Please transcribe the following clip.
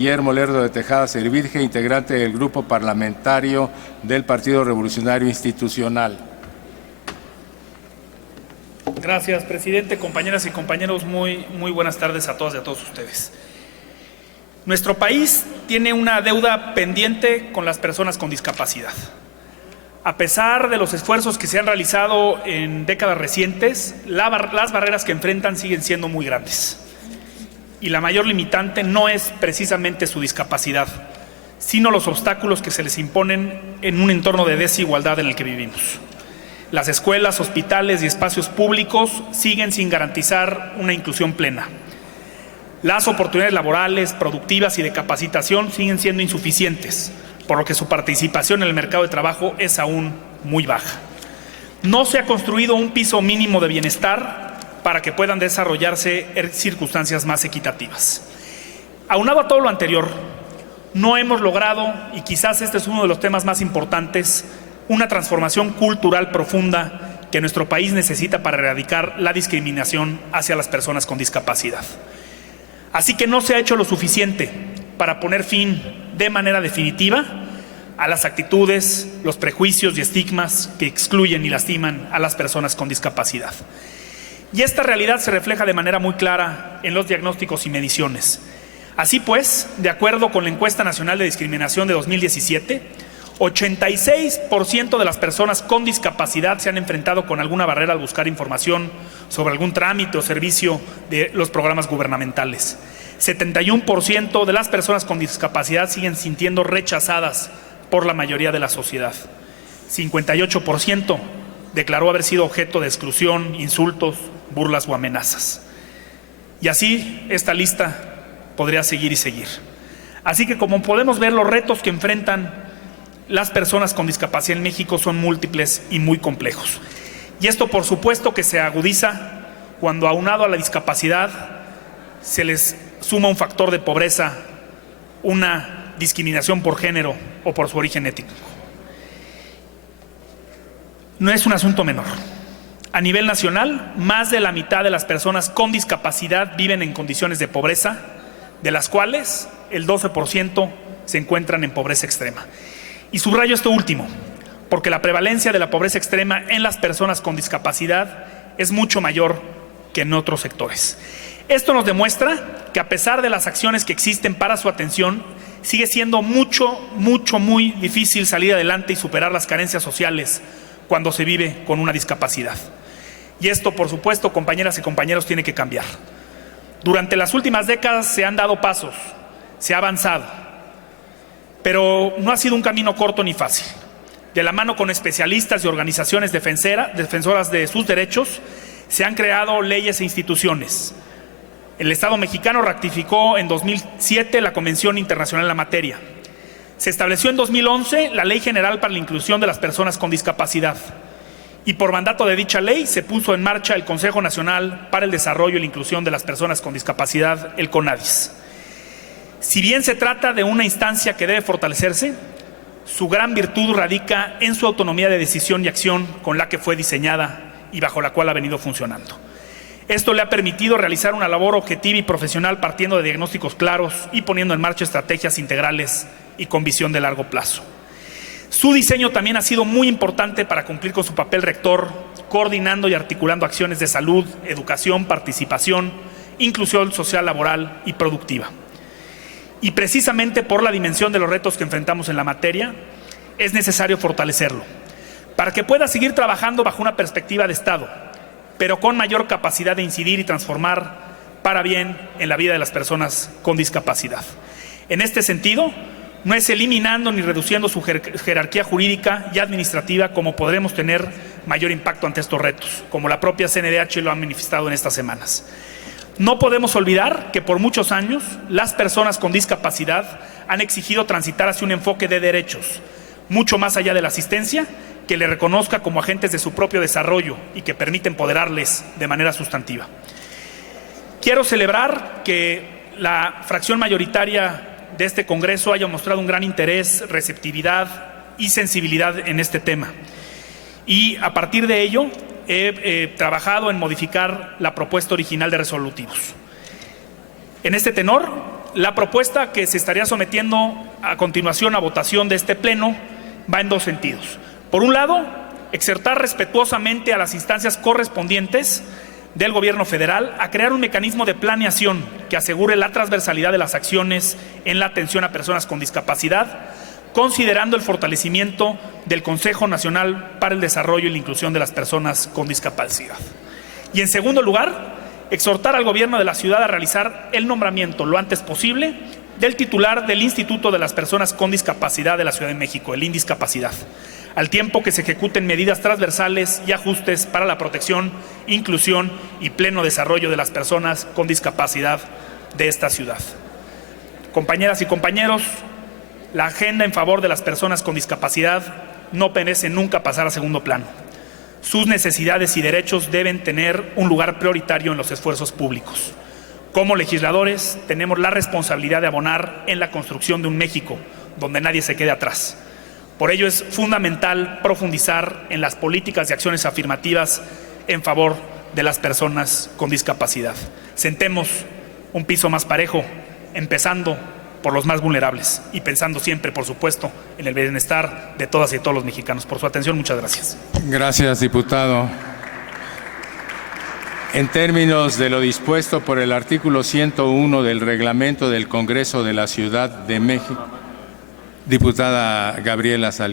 Guillermo Lerdo de Tejada Servirge, integrante del Grupo Parlamentario del Partido Revolucionario Institucional. Gracias, presidente. Compañeras y compañeros, muy buenas tardes a todas y a todos ustedes. Nuestro país tiene una deuda pendiente con las personas con discapacidad. A pesar de los esfuerzos que se han realizado en décadas recientes, las barreras que enfrentan siguen siendo muy grandes. Y la mayor limitante no es precisamente su discapacidad, sino los obstáculos que se les imponen en un entorno de desigualdad en el que vivimos. Las escuelas, hospitales y espacios públicos siguen sin garantizar una inclusión plena. Las oportunidades laborales, productivas y de capacitación siguen siendo insuficientes, por lo que su participación en el mercado de trabajo es aún muy baja. No se ha construido un piso mínimo de bienestar para que puedan desarrollarse circunstancias más equitativas. Aunado a todo lo anterior, no hemos logrado, y quizás este es uno de los temas más importantes, una transformación cultural profunda que nuestro país necesita para erradicar la discriminación hacia las personas con discapacidad. Así que no se ha hecho lo suficiente para poner fin de manera definitiva a las actitudes, los prejuicios y estigmas que excluyen y lastiman a las personas con discapacidad. Y esta realidad se refleja de manera muy clara en los diagnósticos y mediciones. Así pues, de acuerdo con la Encuesta Nacional de Discriminación de 2017, 86% de las personas con discapacidad se han enfrentado con alguna barrera al buscar información sobre algún trámite o servicio de los programas gubernamentales. 71% de las personas con discapacidad siguen sintiendo rechazadas por la mayoría de la sociedad. 58% declaró haber sido objeto de exclusión, insultos, burlas o amenazas. Y así esta lista podría seguir y seguir. Así que, como podemos ver, los retos que enfrentan las personas con discapacidad en México son múltiples y muy complejos. Y esto, por supuesto, que se agudiza cuando, aunado a la discapacidad, se les suma un factor de pobreza, una discriminación por género o por su origen étnico. No es un asunto menor. A nivel nacional, más de la mitad de las personas con discapacidad viven en condiciones de pobreza, de las cuales el 12% se encuentran en pobreza extrema. Y subrayo esto último, porque la prevalencia de la pobreza extrema en las personas con discapacidad es mucho mayor que en otros sectores. Esto nos demuestra que, a pesar de las acciones que existen para su atención, sigue siendo muy difícil salir adelante y superar las carencias sociales cuando se vive con una discapacidad. Y esto, por supuesto, compañeras y compañeros, tiene que cambiar. Durante las últimas décadas se han dado pasos, se ha avanzado, pero no ha sido un camino corto ni fácil. De la mano con especialistas y organizaciones defensoras de sus derechos, se han creado leyes e instituciones. El Estado mexicano ratificó en 2007 la Convención Internacional en la materia. Se estableció en 2011 la Ley General para la Inclusión de las Personas con Discapacidad. Y por mandato de dicha ley se puso en marcha el Consejo Nacional para el Desarrollo y la Inclusión de las Personas con Discapacidad, el CONADIS. Si bien se trata de una instancia que debe fortalecerse, su gran virtud radica en su autonomía de decisión y acción con la que fue diseñada y bajo la cual ha venido funcionando. Esto le ha permitido realizar una labor objetiva y profesional partiendo de diagnósticos claros y poniendo en marcha estrategias integrales y con visión de largo plazo. Su diseño también ha sido muy importante para cumplir con su papel rector, coordinando y articulando acciones de salud, educación, participación, inclusión social, laboral y productiva. Y precisamente por la dimensión de los retos que enfrentamos en la materia, es necesario fortalecerlo, para que pueda seguir trabajando bajo una perspectiva de Estado, pero con mayor capacidad de incidir y transformar para bien en la vida de las personas con discapacidad. En este sentido, no es eliminando ni reduciendo su jerarquía jurídica y administrativa como podremos tener mayor impacto ante estos retos, como la propia CNDH lo ha manifestado en estas semanas. No podemos olvidar que por muchos años las personas con discapacidad han exigido transitar hacia un enfoque de derechos, mucho más allá de la asistencia, que le reconozca como agentes de su propio desarrollo y que permite empoderarles de manera sustantiva. Quiero celebrar que la fracción mayoritaria de este Congreso haya mostrado un gran interés, receptividad y sensibilidad en este tema. Y a partir de ello he trabajado en modificar la propuesta original de resolutivos. En este tenor, La propuesta que se estaría sometiendo a continuación a votación de este Pleno va en dos sentidos. Por un lado, exhortar respetuosamente a las instancias correspondientes del Gobierno federal a crear un mecanismo de planeación que asegure la transversalidad de las acciones en la atención a personas con discapacidad, considerando el fortalecimiento del Consejo Nacional para el Desarrollo y la Inclusión de las Personas con Discapacidad. Y en segundo lugar, exhortar al Gobierno de la ciudad a realizar el nombramiento lo antes posible del titular del Instituto de las Personas con Discapacidad de la Ciudad de México, el INDiscapacidad, al tiempo que se ejecuten medidas transversales y ajustes para la protección, inclusión y pleno desarrollo de las personas con discapacidad de esta ciudad. Compañeras y compañeros, la agenda en favor de las personas con discapacidad no merece nunca pasar a segundo plano. Sus necesidades y derechos deben tener un lugar prioritario en los esfuerzos públicos. Como legisladores, tenemos la responsabilidad de abonar en la construcción de un México donde nadie se quede atrás. Por ello es fundamental profundizar en las políticas y acciones afirmativas en favor de las personas con discapacidad. Sentemos un piso más parejo, empezando por los más vulnerables y pensando siempre, por supuesto, en el bienestar de todas y todos los mexicanos. Por su atención, muchas gracias. Gracias, diputado. En términos de lo dispuesto por el artículo 101 del reglamento del Congreso de la Ciudad de México, diputada Gabriela Salinas.